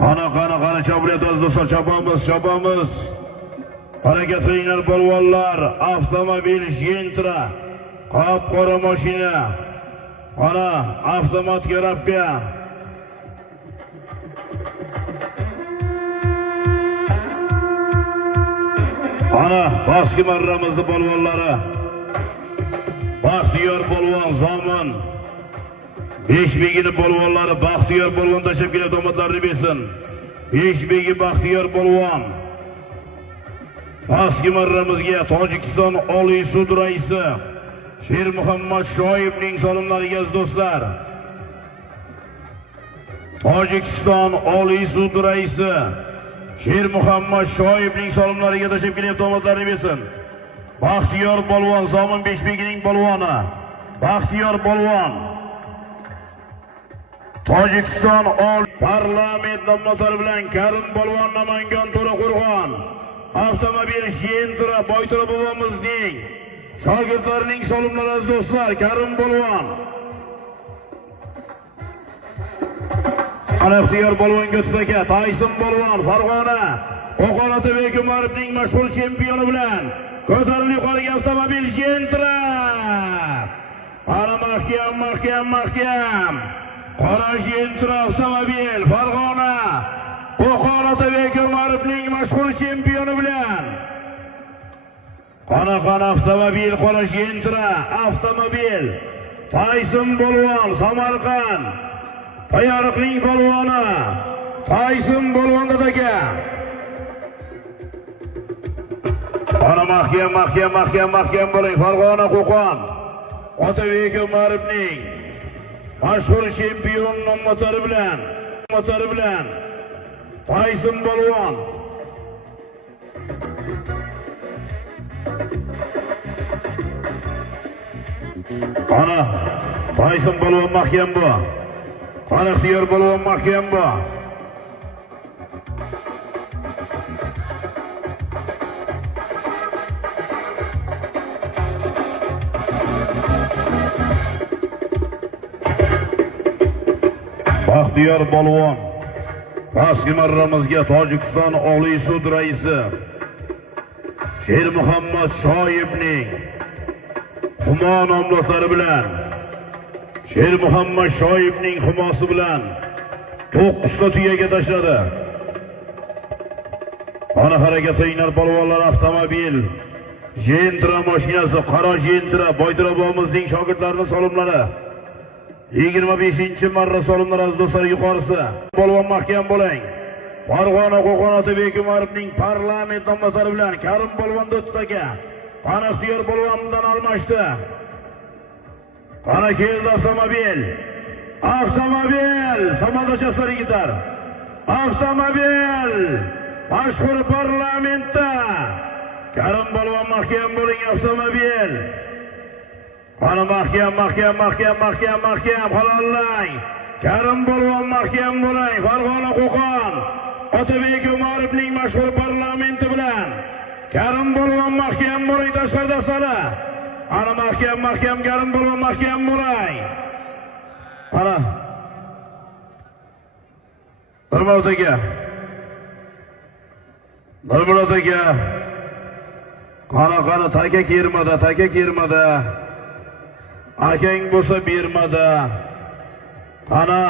Qani chaburyapmiz do'stlar, chopamiz. Harakat qilinglar polvonlar, avtomobil Gentra, qop-qora mashina. Ana avtomat garabga. Ana boski marramizning polvonlari. Baxtiyor polvon Zomin. 5 begini polvonlari Baxtiyor polvon tashab kelib omadlarini bersin. 5 begi Baxtiyor polvon. Boski marramizga Tojikiston Oliy sud raisi Sher Muhammad Shoyevning salomlariga do'stlar. Tojikiston Oliy sud raisi Sher Muhammad Shoyevning salomlariga tashab kelib omadlarini bersin. Baxtiyor polvon Zomin Beshbegining polvoni. Baxtiyor polvon. Tojikiston parlament nomzodlari bilan Karim polvon Namangan To'raqo'rg'on. Avtomobil Gentra Boytira bobomizning shogirdlarining salomlari do'stlar. Karim polvon. Baxtiyor polvonga tutaka Tayson polvon Farg'ona. Qo'qonota Begumarovning mashhur chempioni bilan ko'tarilib yuqoriga avtomobil Gentra. Ana mahkam. Qora Gentra avtomobil Farg'ona. Qo'qonota Begumarovning mashhur chempioni bilan. Qana avtomobil Qora Gentra avtomobil. Tayson polvon Samarqand. Payariqning polvoni Tayson polvon dadaka. Ana mahkam bo'ling. Farg'ona Qo'qon. Otabek Umarovning mashhur chempion nomzodlari bilan Tayson polvon. Ana Tayson polvon mahkam bu. Qani Baxtiyor polvon mahkam bu. Baxtiyor polvon pastki marramizga Tojikiston Oliy sud raisi Sher Muhammad Shoyevning humo nomzodlari bilan Sher Muhammad Shoyevning humosi bilan 9 ta tuyaga tashladi. Ana harakat qilinglar polvonlar, avtomobil Gentra mashinasi Qora Gentra Boytira bobomizning shogirdlarining salomlari. 25-marra salomlar do'stlar yuqorisi. Polvon mahkam bo'ling. Farg'ona Qo'qonota Begumarovning parlament nomzodlari bilan Karim polvon do'ttaka. Qani Baxtiyor polvondan almashdi. Qani keldi avtomobil. Samodochaslar gitar. Avtomobil mashhur parlamentda. Karim polvon mahkam bo'ling avtomobil. Qani mahkam halollang. Karim polvon mahkam bo'ling. Farg'ona Qo'qon Otabek Umarovning mashhur parlamenti bilan Karim polvon mahkam bo'ling. Tashqarida sala. Ana mahkam Karim polvon mahkam bo'ling. Ana Nurmurotaga qani taka kirmadi. Akang bo'lsa bermadi. Ana